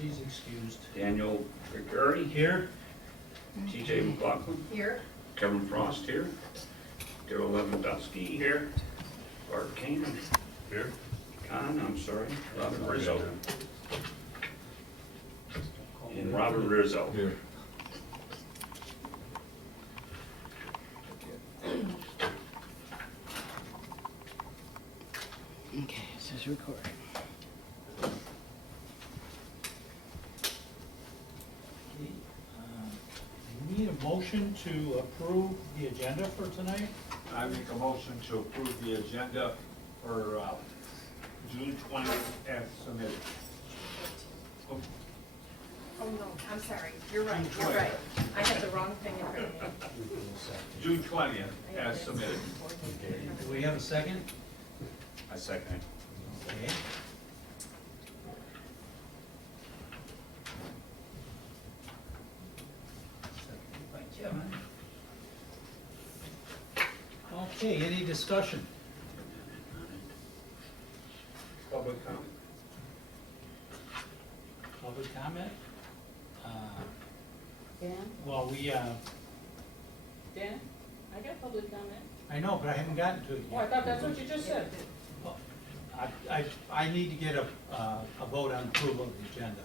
he's excused. Daniel Gregori, Here? TJ McLaughlin, Here. Kevin Frost here, Darrell Lewandowski here, Bart Kane, Here. Robert Rizzo, and Robert Rizzo. Here. Okay, this is recording. We need a motion to approve the agenda for tonight. I make a motion to approve the agenda for June 20th as submitted. Oh, no, I'm sorry. You're right, you're right. I had the wrong thing in front of me. June 20th as submitted. Do we have a second? I second it. Okay. Seconded by Kevin. Okay, any discussion? Public comment. Public comment? Dan? Well, Dan? I got public comment. I know, but I haven't gotten to it Oh, I yet. thought that's what you just said. I need to get a vote on approval of the agenda.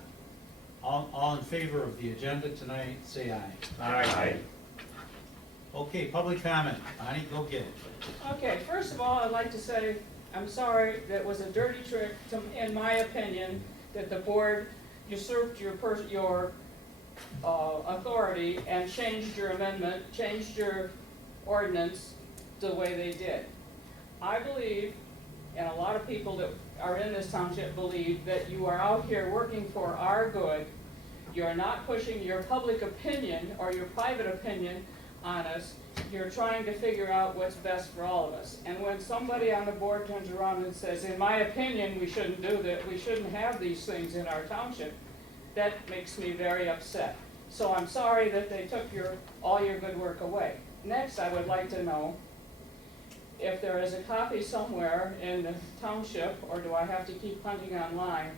All in favor of the agenda tonight, say aye. Aye. Okay, public comment. Bonnie, go get it. Okay, first of all, I'd like to say, I'm sorry, that was a dirty trick, in my opinion, that the board usurped your authority and changed your amendment, changed your ordinance the way they did. I believe, and a lot of people that are in this township believe, that you are out here working for our good. You're not pushing your public opinion or your private opinion on us. You're trying to figure out what's best for all of us. And when somebody on the board turns around and says, in my opinion, we shouldn't do that, we shouldn't have these things in our township, that makes me very upset. So I'm sorry that they took all your good work away. Next, I would like to know if there is a copy somewhere in the township, or do I have to keep hunting online,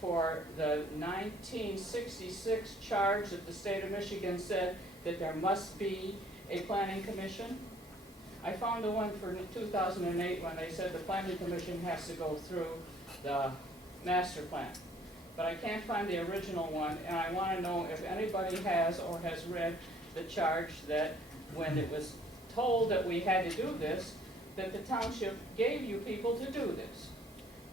for the 1966 charge that the state of Michigan said that there must be a planning commission. I found the one for 2008 when they said the planning commission has to go through the master plan. But I can't find the original one, and I want to know if anybody has or has read the charge that when it was told that we had to do this, that the township gave you people to do this.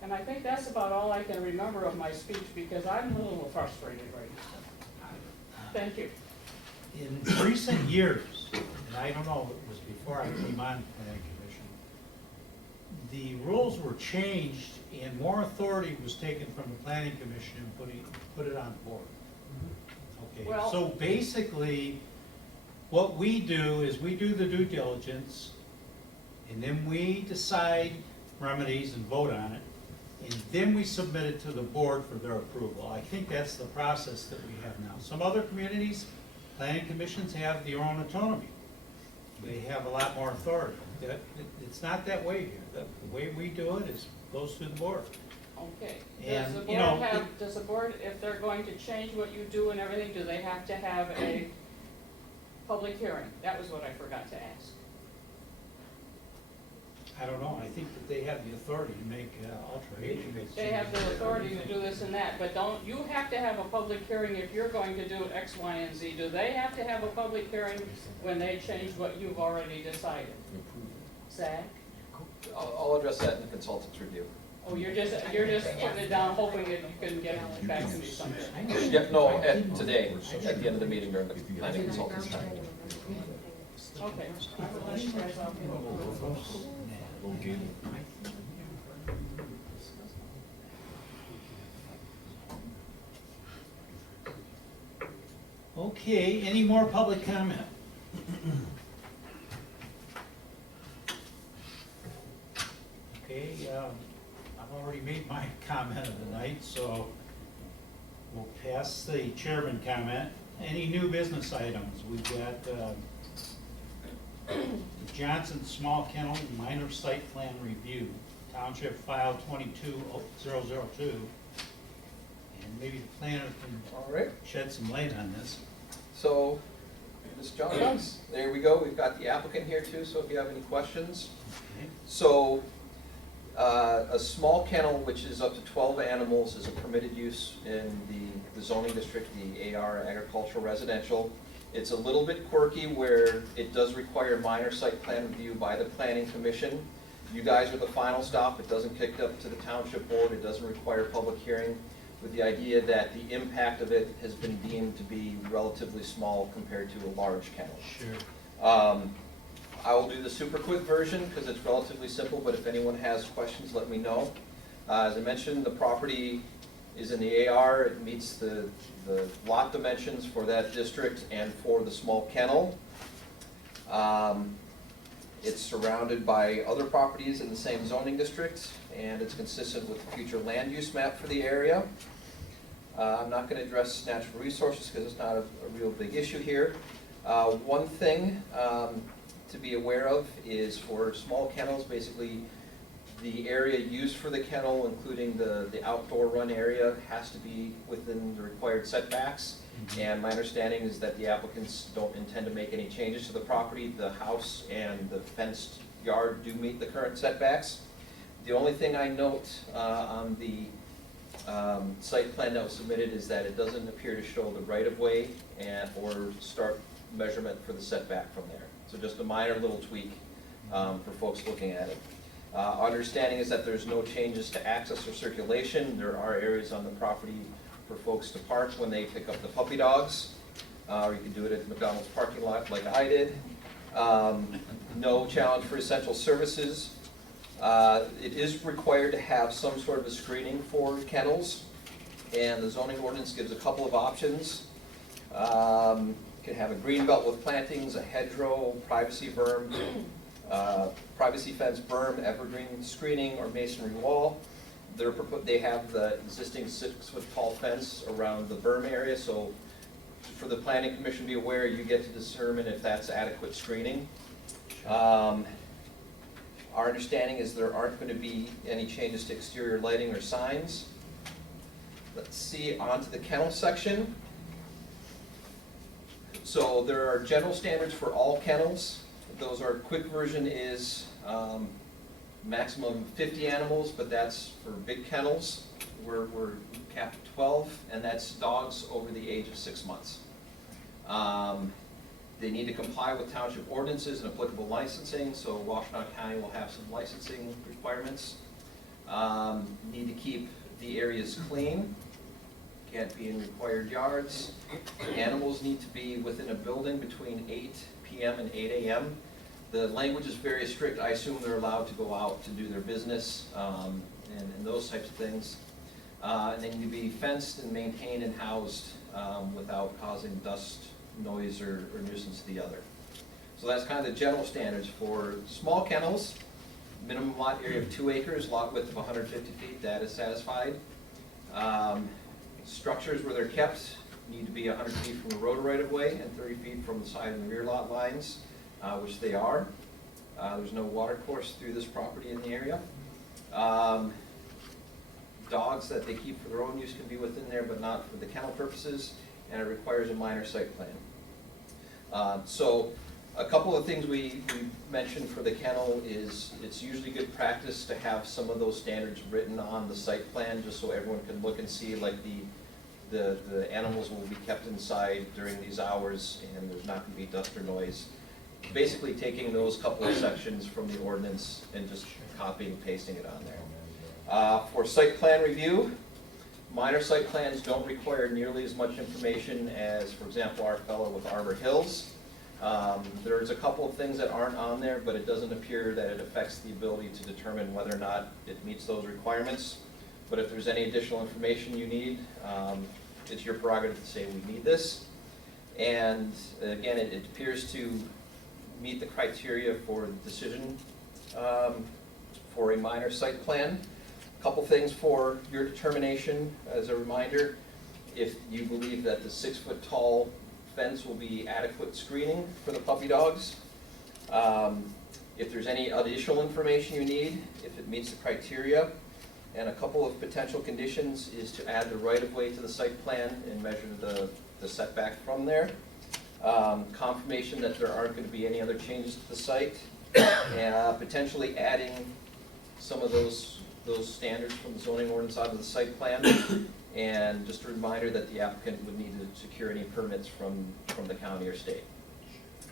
And I think that's about all I can remember of my speech, because I'm a little frustrated right now. Thank you. In recent years, and I don't know, it was before I came on the planning commission, the rules were changed and more authority was taken from the planning commission and put it on the board. Okay, Well- so basically, what we do is we do the due diligence, and then we decide remedies and vote on it, and then we submit it to the board for their approval. I think that's the process that we have now. Some other communities, planning commissions have their own autonomy. They have a lot more authority. It's not that way here. The way we do it is goes through the board. Okay. And, Does the you board know, have, does the board, if they're going to change what you do and everything, do they have to have a public hearing? That was what I forgot to ask. I don't know, I think that they have the authority to make alterations. They have the authority to do this and that, but don't, you have to have a public hearing if you're going to do X, Y, and Z. Do they have to have a public hearing when they change what you've already decided? Zach? I'll address that in the consultant's review. Oh, you're just putting it down, hoping that you can get it back to me someday. Yep, no, today, at the end of the meeting during the planning consultant's time. Okay. I will let you guys off. Okay, any more public comment? Okay, I've already made my comment of the night, so we'll pass the chairman comment. Any new business items? We've got Johnson Small Kennel Minor Site Plan Review, Township File 22002. And and maybe the planner can All right, shed some light on this. so, Ms. Johns, there we go, we've got the applicant here too, so if you have any questions. Okay. So, a small kennel, which is up to 12 animals, is a permitted use in the zoning district, the AR agricultural residential. It's a little bit quirky where it does require minor site plan review by the planning commission. You guys are the final stop, it doesn't kick up to the township board, it doesn't require public hearing, with the idea that the impact of it has been deemed to be relatively small compared to a large kennel. Sure. I will do the super quick version because it's relatively simple, but if anyone has questions, let me know. As I mentioned, the property is in the AR. It meets the lot dimensions for that district and for the small kennel. It's surrounded by other properties in the same zoning district, and it's consistent with the future land use map for the area. I'm not going to address natural resources because it's not a real big issue here. One thing to be aware of is for small kennels, basically the area used for the kennel, including the outdoor run area, has to be within the required setbacks. And my understanding is that the applicants don't intend to make any changes to the property. The house and the fenced yard do meet the current setbacks. The only thing I note on the site plan that was submitted is that it doesn't appear to show the right-of-way or start measurement for the setback from there. So just a minor little tweak for folks looking at it. Our understanding is that there's no changes to access or circulation. There are areas on the property for folks to park when they pick up the puppy dogs. Or you can do it at McDonald's parking lot like I did. No challenge for essential services. It is required to have some sort of a screening for kennels, and the zoning ordinance gives a couple of options. Can have a green belt with plantings, a hedgerow, privacy berm, privacy fence berm, evergreen screening, or masonry wall. They have the existing 6-foot tall fence around the berm area, so for the planning commission to be aware, you get to determine if that's adequate screening. Our understanding is there aren't going to be any changes to exterior lighting or signs. Let's see, on to the kennel section. So there are general standards for all kennels. Those are, quick version is maximum 50 animals, but that's for big kennels. We're capped at 12, and that's dogs over the age of 6 months. They need to comply with township ordinances and applicable licensing, so Washtenaw County will have some licensing requirements. Need to keep the areas clean. Can't be in required yards. Animals need to be within a building between 8 p.m. and 8 a.m. The language is very strict. I assume they're allowed to go out to do their business and those types of things. And they need to be fenced and maintained and housed without causing dust, noise, or nuisance to the other. So that's kind of the general standards for small kennels. Minimum lot area of 2 acres, lot width of 150 feet, that is satisfied. Structures where they're kept need to be 100 feet from the road right-of-way and 30 feet from the side and rear lot lines, which they are. There's no water course through this property in the area. Dogs that they keep for their own use can be within there, but not for the kennel purposes, and it requires a minor site plan. So a couple of things we mentioned for the kennel is it's usually good practice to have some of those standards written on the site plan, just so everyone can look and see, like the animals will be kept inside during these hours and there's not going to be dust or noise. Basically taking those couple of sections from the ordinance and just copying and pasting it on there. For site plan review, minor site plans don't require nearly as much information as, for example, our fellow with Arbor Hills. There's a couple of things that aren't on there, but it doesn't appear that it affects the ability to determine whether or not it meets those requirements. But if there's any additional information you need, it's your prerogative to say we need this. And again, it appears to meet the criteria for decision for a minor site plan. A couple things for your determination as a reminder. If you believe that the 6-foot tall fence will be adequate screening for the puppy dogs. If there's any additional information you need, if it meets the criteria, And a couple of potential conditions is to add the right-of-way to the site plan and measure the setback from there. Confirmation that there aren't going to be any other changes to the site, and potentially adding some of those standards from the zoning ordinance onto the site plan. And just a reminder that the applicant would need to secure any permits from the county or state.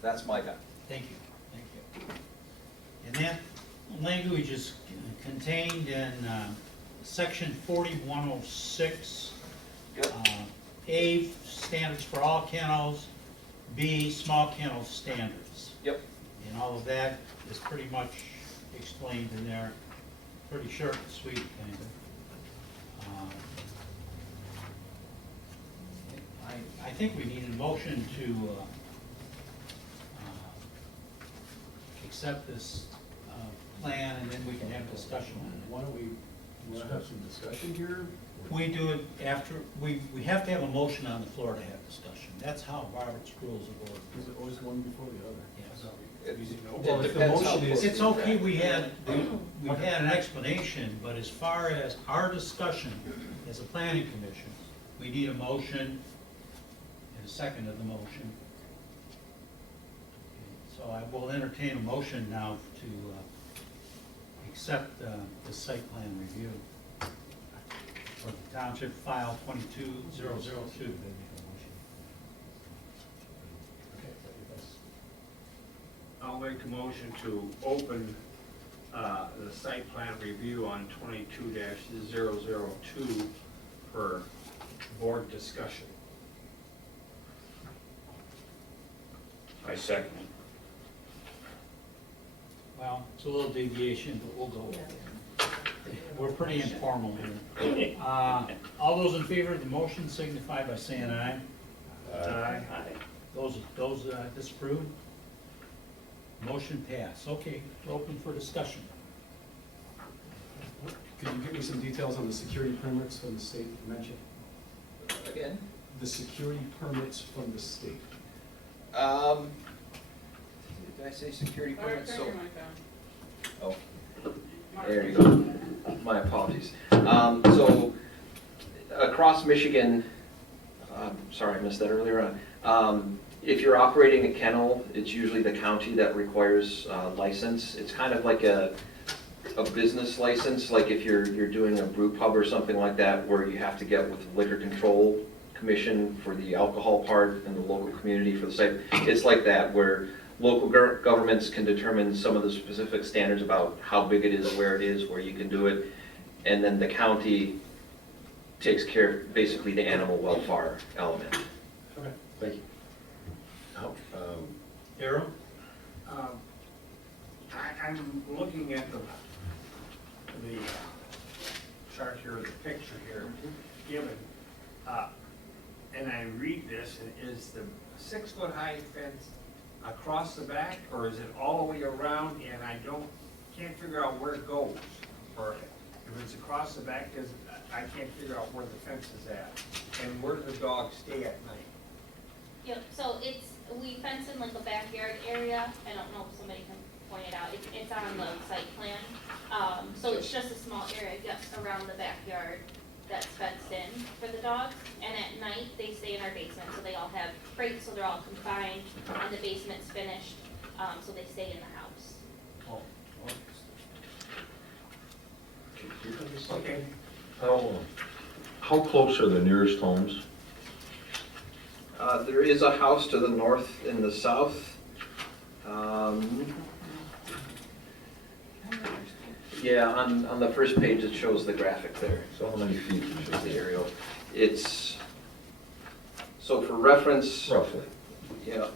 That's my guy. Thank you. And that language is contained in section 4106. Yep. A, standards for all kennels, B, small kennel standards. Yep. And all of that is pretty much explained in there, pretty short and sweet, kind of. I think we need a motion to accept this plan, and then we can have discussion on it. Why don't we have some discussion here? We do it after, we have to have a motion on the floor to have discussion. That's how Robert's Rules of Order. Is it always one before the other? Yes. Well, It if the depends how motion is- close It's you okay, get. we've had an explanation, but as far as our discussion as a planning commission, we need a motion and a second of the motion. So I will entertain a motion now to accept the site plan review for the Township File 22002. I'll make a motion to open the site plan review on 22-002 for board discussion. I second it. Well, it's a little deviation, but we'll go with it. We're pretty informal here. All those in favor of the motion signify by saying aye. Aye. Those disapproved? Motion passed. Okay, we're open for discussion. Could you give me some details on the security permits from the state you mentioned? Again? The security permits from the state. Did I say security permits? Turn So, your mic on. oh, there you go. My apologies. So, across Michigan, sorry, I missed that earlier on. If you're operating a kennel, it's usually the county that requires license. It's kind of like a business license, like if you're doing a brew pub or something like that, where you have to get with the Liquor Control Commission for the alcohol part and the local community for the site. It's like that, where local governments can determine some of the specific standards about how big it is, where you can do it, and then the county takes care of basically the animal welfare element. Okay, thank you. Darrell? I'm looking at the chart here, the picture here given, and I read this, and is the 6-foot-high fence across the back, or is it all the way around, and can't figure out where it goes, or if it's across the back, because I can't figure out where the fence is at, and where do the dogs stay at night? Yep, so we fence in like a backyard area, I don't know if somebody can point it out, it's on the site plan. So it's just a small area just around the backyard that's fenced in for the dogs. And at night, they stay in our basement, so they all have crates, so they're all confined, and the basement's finished, so they stay in the house. Okay. How close are the nearest homes? There is a house to the north and the south. Yeah, on the first page it shows the graphic there. So how many feet? Shows the aerial. It's, so for reference, Roughly. yeah,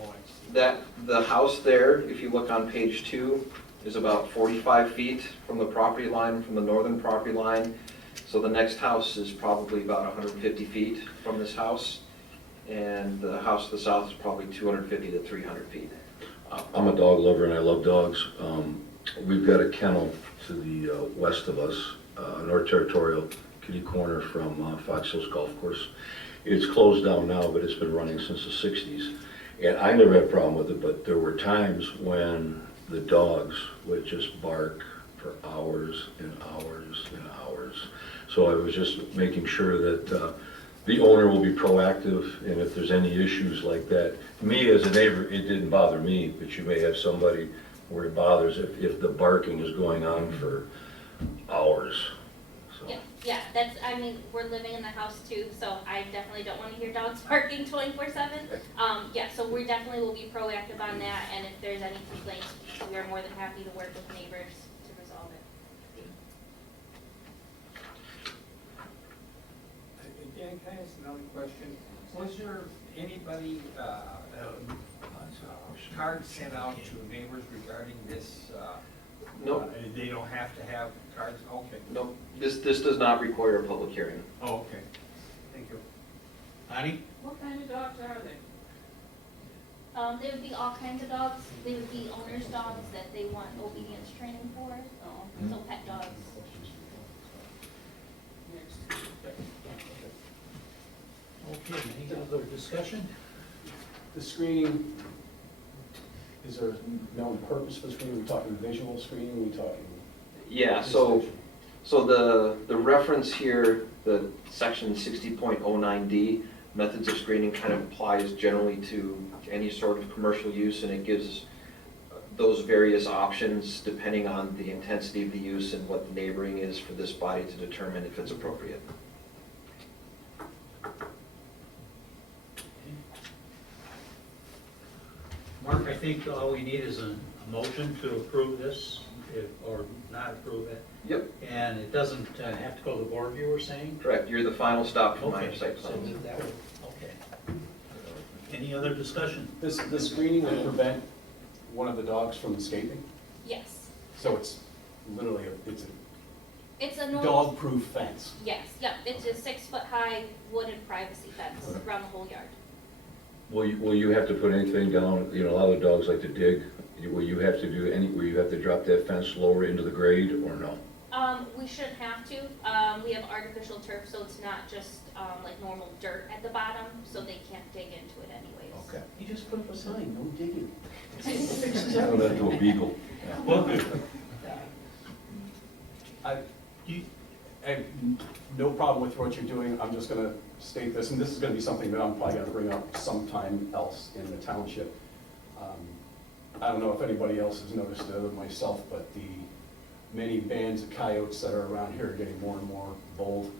Oh, I see. the house there, if you look on page 2, is about 45 feet from the property line, from the northern property line. So the next house is probably about 150 feet from this house, and the house to the south is probably 250 to 300 feet. I'm a dog lover and I love dogs. We've got a kennel to the west of us, North Territorial, kitty corner from Fox Hills Golf Course. It's closed down now, but it's been running since the 60s. And I never had a problem with it, but there were times when the dogs would just bark for hours and hours and hours. So I was just making sure that the owner will be proactive, and if there's any issues like that, me as a neighbor, it didn't bother me, but you may have somebody where it bothers if the barking is going on for hours, so. Yeah, that's, I mean, we're living in the house too, so I definitely don't wanna hear dogs barking 24/7. Yeah, so we definitely will be proactive on that, and if there's any complaints, we are more than happy to work with neighbors to resolve it. Dan, can I ask another question? Was there anybody, cards sent out to neighbors regarding this? Nope. They don't have to have cards? Okay. Nope, this does not require a public hearing. Oh, okay. Thank you. Bonnie? What kind of dogs are they? They would be all kinds of dogs. They would be owners' dogs that they want obedience training for, Oh, so pet dogs. next. Okay, any other discussion? The screening, is there no purpose for the screening? Are we talking visual screening, are we talking? Yeah, so the reference here, the section 60.09D, methods of screening kind of applies generally to any sort of commercial use, and it gives those various options depending on the intensity of the use and what the neighboring is for this body to determine if it's appropriate. Mark, I think all we need is a motion to approve this, or not approve it. Yep, And it doesn't have to go to the board, you were saying? correct. You're the final stop for my Okay, site so plan. that would, okay. Any other discussion? This screening will prevent one of the dogs from escaping? Yes. So it's literally, it's It's a a normal. dog-proof fence. Yes, yep, it's a 6-foot-high wooden privacy fence around the whole yard. Will you have to put anything down, you know, a lot of dogs like to dig, will you have to do any, will you have to drop that fence lower into the grade, or no? We shouldn't have to. We have artificial turf, so it's not just, like normal dirt at the bottom, so they can't dig into it anyways. Okay. You just put up a sign, no digging. Tell that to a beagle. Well, I have no problem with what you're doing, I'm just gonna state this, and this is gonna be something that I'm probably gonna bring up sometime else in the township. I don't know if anybody else has noticed it other than myself, but the many bands of coyotes that are around here are getting more and more bold.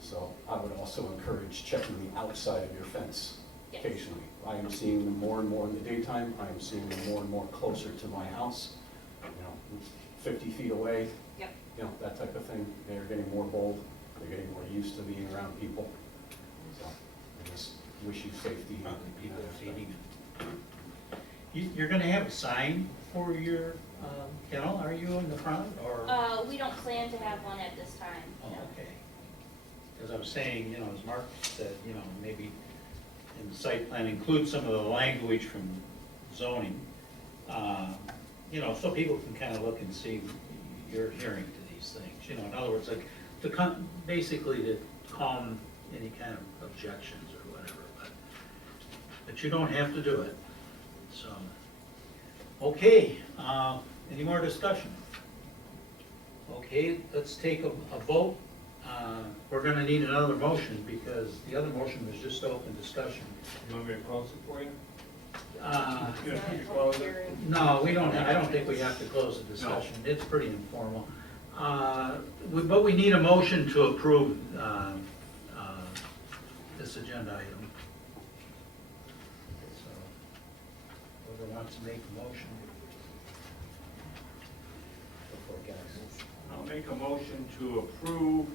So I would also encourage checking the outside of your fence Yes. occasionally. I am seeing them more and more in the daytime, I am seeing them more and more closer to my house, you know, 50 feet away. Yep. You know, that type of thing. They're getting more bold, they're getting more used to being around people. So I just wish you safety. people feeding it. You're gonna have a sign for your kennel, are you in the front, or? We don't plan to have one at this time. Oh, no. okay. Because I was saying, you know, as Mark said, you know, maybe in the site plan, include some of the language from zoning, you know, so people can kind of look and see you're adhering to these things, you know, in other words, like, basically to calm any kind of objections or whatever, but you don't have to do it, so. Okay, any more discussion? Okay, let's take a vote. We're gonna need another motion because the other motion was just open discussion. You want me to close it for you? Is that a Close public it. hearing? No, we don't, I don't think we have to close the discussion, it's pretty informal. But we need a motion to approve this agenda item. So, whoever wants to make a motion. I'll make a motion to approve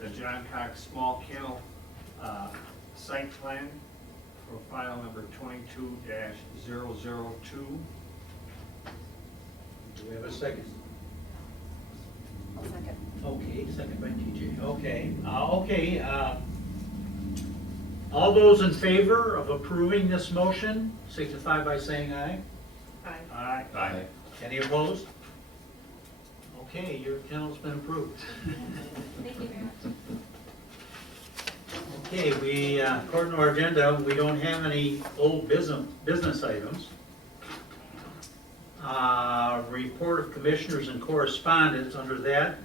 the John Cox Small Kennel site plan for file number 22-002. Do we have a second? I'll second. Okay, second by TJ, okay, all those in favor of approving this motion, signify by saying aye. Aye. Aye. Any opposed? Okay, your kennel's been approved. Thank you very much. Okay, we, according to our agenda, we don't have any old business items. Report of Commissioners and Correspondence, under that,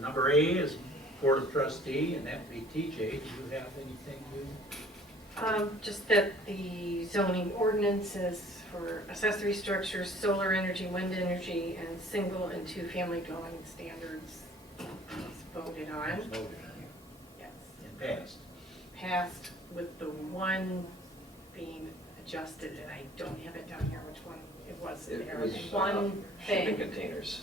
number A is Board of Trustee, and that would be TJ. Do you have anything new? Just that the zoning ordinances for accessory structures, solar energy, wind energy, and single and two-family dwelling standards was voted on. Voted on, Yes. and passed. Passed with the one being adjusted, and I don't have it down here which one it was It there. was One shipping thing. containers.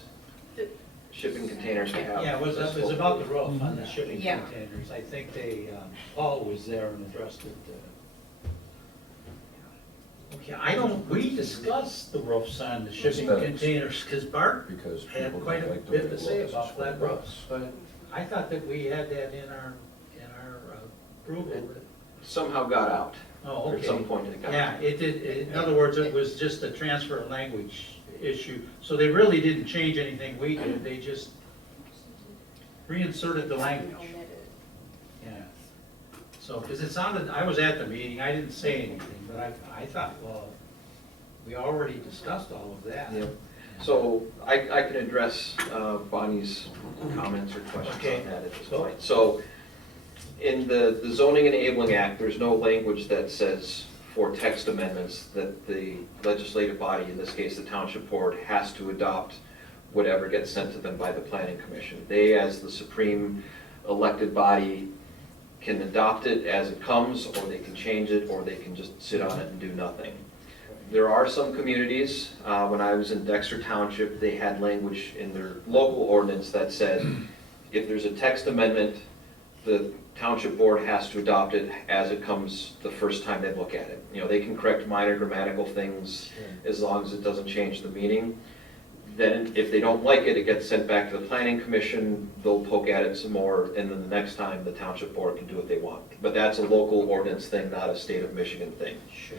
The- Shipping containers we have. Yeah, it was about the roof on the shipping Yeah. containers. I think they, Paul was there and addressed it. Okay, we discussed the roofs on the shipping Aesthetics. containers, because Bart Because had people quite don't a like the bit way to it say looks about as flat well. roofs, but I thought that we had that in our approval. Somehow got out. Oh, At some okay. point it got out. Yeah, it did, in other words, it was just a transfer of language issue. So they really didn't change anything we did, they just reinserted the language. Yeah. So, because it sounded, I was at the meeting, I didn't say anything, but I thought, well, we already discussed all of that. Yep. So I can address Bonnie's comments or questions Okay. on that at this Go. point. So in the Zoning Enabling Act, there's no language that says for text amendments that the legislative body, in this case the Township Board, has to adopt whatever gets sent to them by the Planning Commission. They, as the supreme elected body, can adopt it as it comes, or they can change it, or they can just sit on it and do nothing. There are some communities, when I was in Dexter Township, they had language in their local ordinance that said, if there's a text amendment, the Township Board has to adopt it as it comes the first time they look at it. You know, they can correct minor grammatical things as long as it doesn't change the meaning. Then if they don't like it, it gets sent back to the Planning Commission, they'll poke at it some more, and then the next time the Township Board can do what they want. But that's a local ordinance thing, not a state of Michigan thing. Sure.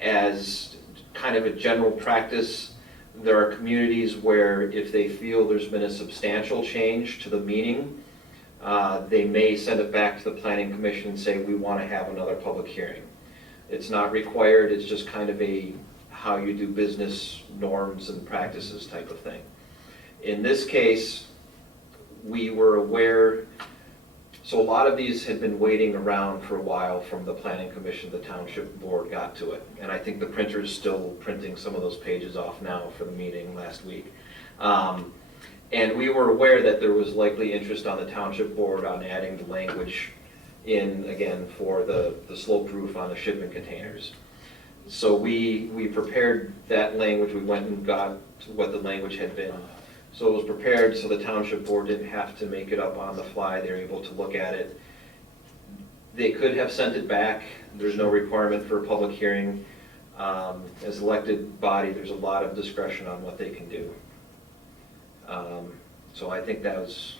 As kind of a general practice, there are communities where if they feel there's been a substantial change to the meaning, they may send it back to the Planning Commission and say, we want to have another public hearing. It's not required, it's just kind of a how you do business norms and practices type of thing. In this case, we were aware, so a lot of these had been waiting around for a while from the Planning Commission, the Township Board got to it. And I think the printer's still printing some of those pages off now for the meeting last week. And we were aware that there was likely interest on the Township Board on adding the language in, again, for the sloped roof on the shipping containers. So we prepared that language, we went and got what the language had been. So it was prepared so the Township Board didn't have to make it up on the fly, they were able to look at it. They could have sent it back, there's no requirement for a public hearing. As elected body, there's a lot of discretion on what they can do. So I think that was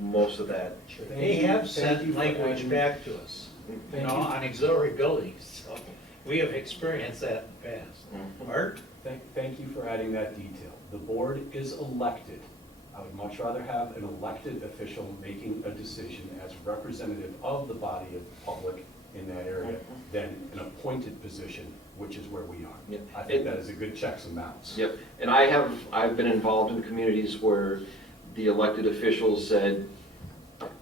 most of that. They have sent language back to us, you know, on auxiliary buildings, so we have experienced that in the past. Art? Thank you for adding that detail. The board is elected. I would much rather have an elected official making a decision as representative of the body of the public in that area than an appointed position, which is where we are. Yep. I think that is a good checks and balance. Yep, and I've been involved in communities where the elected officials said,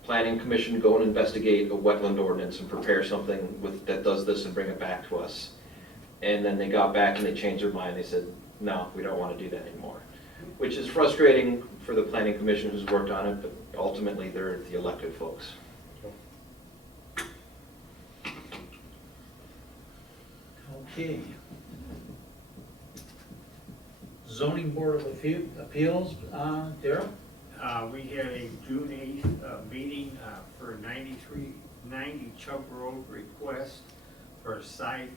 Planning Commission, go and investigate a wetland ordinance and prepare something that does this and bring it back to us. And then they got back and they changed their mind, they said, no, we don't want to do that anymore. Which is frustrating for the Planning Commission who's worked on it, but ultimately they're the elected folks. Okay. Zoning Board of Appeals, Darrell? We had a June 8th meeting for 90 Chubb Road request for a side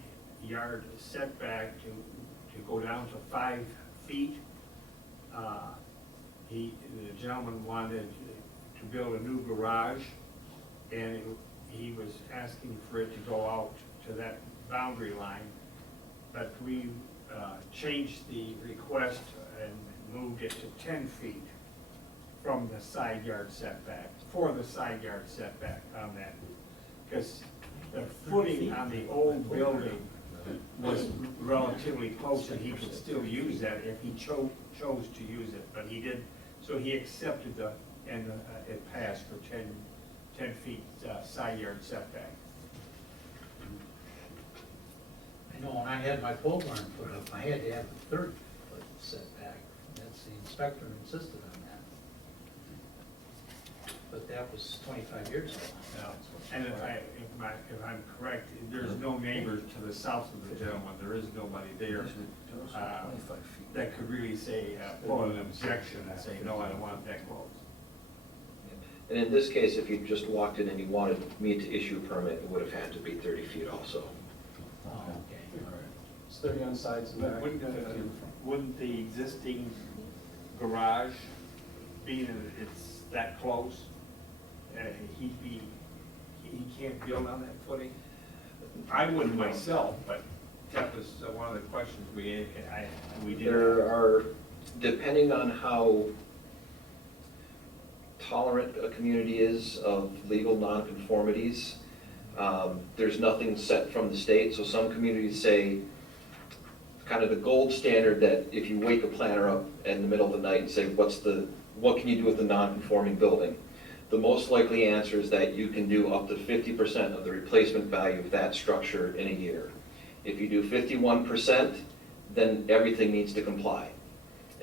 yard setback to go down to 5 feet. The gentleman wanted to build a new garage, and he was asking for it to go out to that boundary line. But we changed the request and moved it to 10 feet from the side yard setback, for the side yard setback on that. Because the footing on the old building was relatively close and he could still use that if he chose to use it, but he did, so he accepted and it passed for 10 feet side yard setback. I know when I had my pole barn put up, I had to have a 30-foot setback. That's the inspector insisted on that. But that was 25 years ago. Now, and if I'm correct, there's no neighbors to the south of the gentleman, there is nobody there that could really say, pull an objection and say, no, I don't want it that close. And in this case, if you just walked in and you wanted me to issue a permit, it would have had to be 30 feet also. Oh, okay. It's 30 on sides and back. Wouldn't the existing garage, being that it's that close, he can't build on that footing? I wouldn't myself, but that was one of the questions we did. There are, depending on how tolerant a community is of legal nonconformities, there's nothing set from the state, so some communities say kind of the gold standard that if you wake a planner up in the middle of the night and say, what can you do with the nonconforming building? The most likely answer is that you can do up to 50% of the replacement value of that structure in a year. If you do 51%, then everything needs to comply.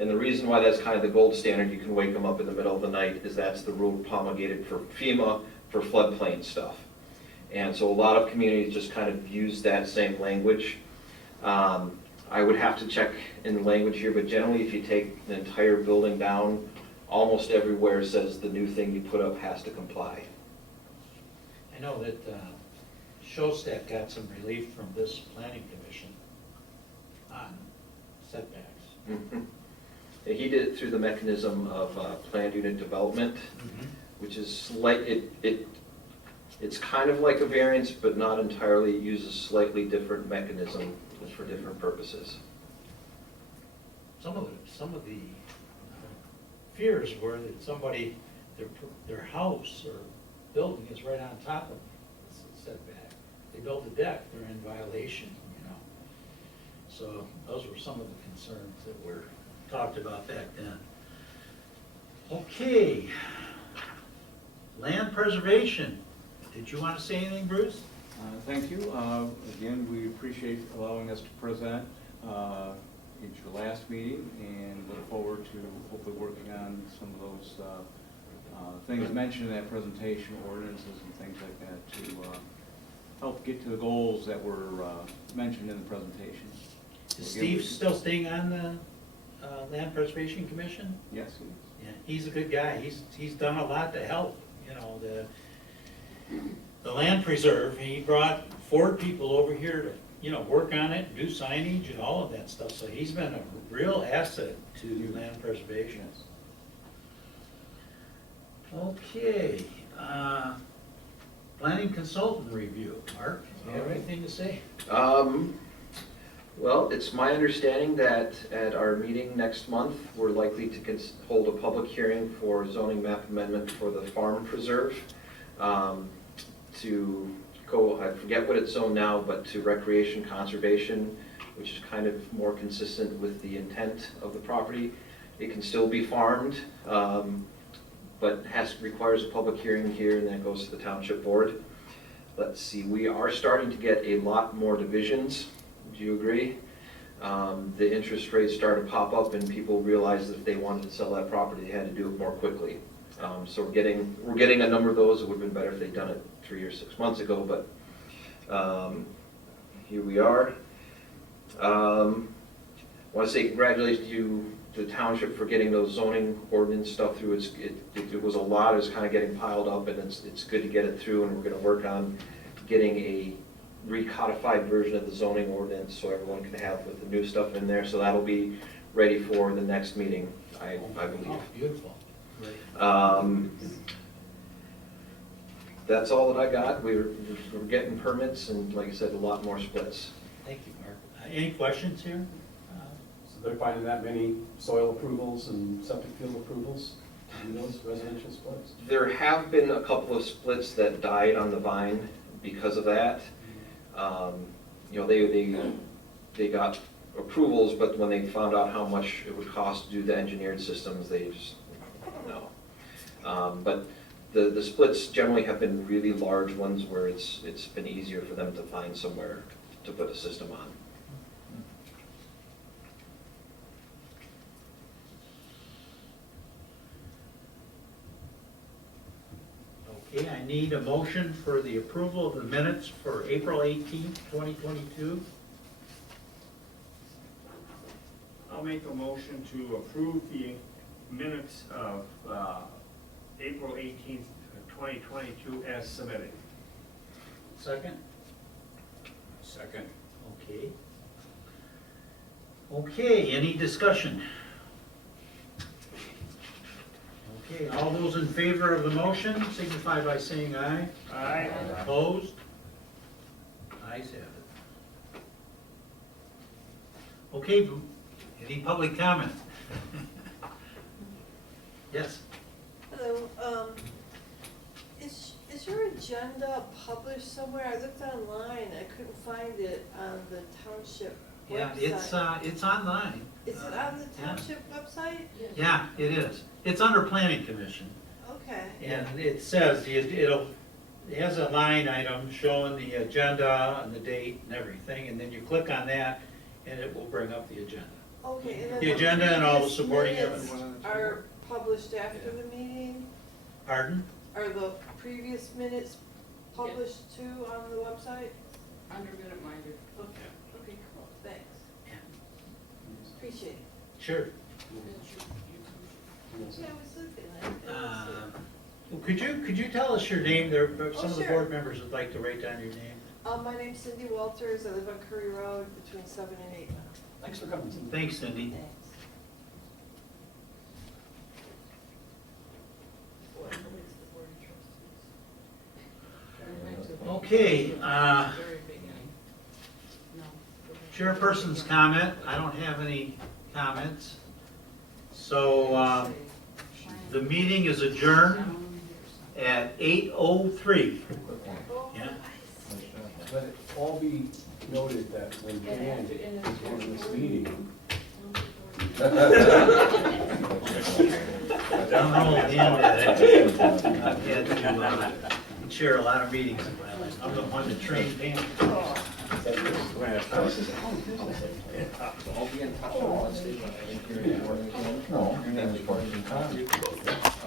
And the reason why that's kind of the gold standard, you can wake them up in the middle of the night, is that's the rule promulgated for FEMA for floodplain stuff. And so a lot of communities just kind of use that same language. I would have to check in the language here, but generally if you take an entire building down, almost everywhere says the new thing you put up has to comply. I know that Shostak got some relief from this planning commission on setbacks. Mhm. He did it through the mechanism of planned unit development, which is it's kind of like a variance, but not entirely. It uses slightly different mechanism for different purposes. Some of the fears were that somebody, their house or building is right on top of the setback. They built a deck, they're in violation, you know. So those were some of the concerns that were talked about back then. Okay. Land preservation. Did you want to say anything, Bruce? Thank you. Again, we appreciate allowing us to present at your last meeting, and look forward to hopefully working on some of those things mentioned in that presentation, ordinances and things like that, to help get to the goals that were mentioned in the presentation. Is Steve still staying on the Land Preservation Commission? Yes, he is. Yeah, he's a good guy. He's done a lot to help, you know, the land preserve. He brought 4 people over here to, you know, work on it, do signage and all of that stuff. So he's been a real asset to land preservation. Okay, planning consultant review. Mark, do you have anything to say? Well, it's my understanding that at our meeting next month, we're likely to hold a public hearing for zoning map amendment for the farm preserve. To go, I forget what it's zoned now, but to recreation conservation, which is kind of more consistent with the intent of the property. It can still be farmed, but requires a public hearing here, and then goes to the township board. Let's see, we are starting to get a lot more divisions. Do you agree? The interest rates started to pop up, and people realized that if they wanted to sell that property, they had to do it more quickly. So we're getting a number of those. It would have been better if they'd done it 3 or 6 months ago, but here we are. I want to say congratulations to the township for getting those zoning ordinance stuff through. It was a lot. It was kind of getting piled up, and it's good to get it through, and we're going to work on getting a recodified version of the zoning ordinance so everyone can have with the new stuff in there. So that'll be ready for the next meeting, I believe. Oh, beautiful. Great. That's all that I got. We're getting permits, and like I said, a lot more splits. Thank you, Mark. Any questions here? So they're finding that many soil approvals and septic field approvals in those residential splits? There have been a couple of splits that died on the vine because of that. you know, they got approvals, but when they found out how much it would cost to do the engineered systems, they just, no. But the splits generally have been really large ones where it's been easier for them to find somewhere to put a system on. Okay, I need a motion for the approval of the minutes for April 18th, 2022. I'll make a motion to approve the minutes of April 18th, 2022 as submitted. Second? Second. Okay. Okay, any discussion? Okay, all those in favor of the motion signify by saying aye. Aye. Opposed? Ayes have it. Okay, any public comment? Yes? Hello, is your agenda published somewhere? I looked online, I couldn't find it on the township Yeah, website. it's online. Is it on the yeah. township website? Yeah, it is. It's under planning commission. Okay. And it says, it has a line item showing the agenda and the date and everything, and then you click on that, and it will bring up the agenda. Okay, and then The agenda and all the previous supporting minutes evidence. are published after the meeting? Pardon? Are the previous minutes published too on the website? Under minute minder. Okay, okay, cool, thanks. Yeah. Appreciate it. Sure. Yeah, I was looking at it. Could you tell us your name? There, some of the sure. board members would like to write down your name. My name's Cindy Walters, I live on Curry Road between 7 and 8 now. Thanks for coming. Thanks, Cindy. Thanks. Okay, chairperson's comment. I don't have any comments. So, the meeting is adjourned at 8:03. Yeah? Let it all be noted that when Dan is running this meeting, I don't know, Dan, I've had to chair a lot of meetings in my life. I'm the one that trained Dan. I'll be in touch on Wednesday when I get here in the morning again. No, your name is Parson.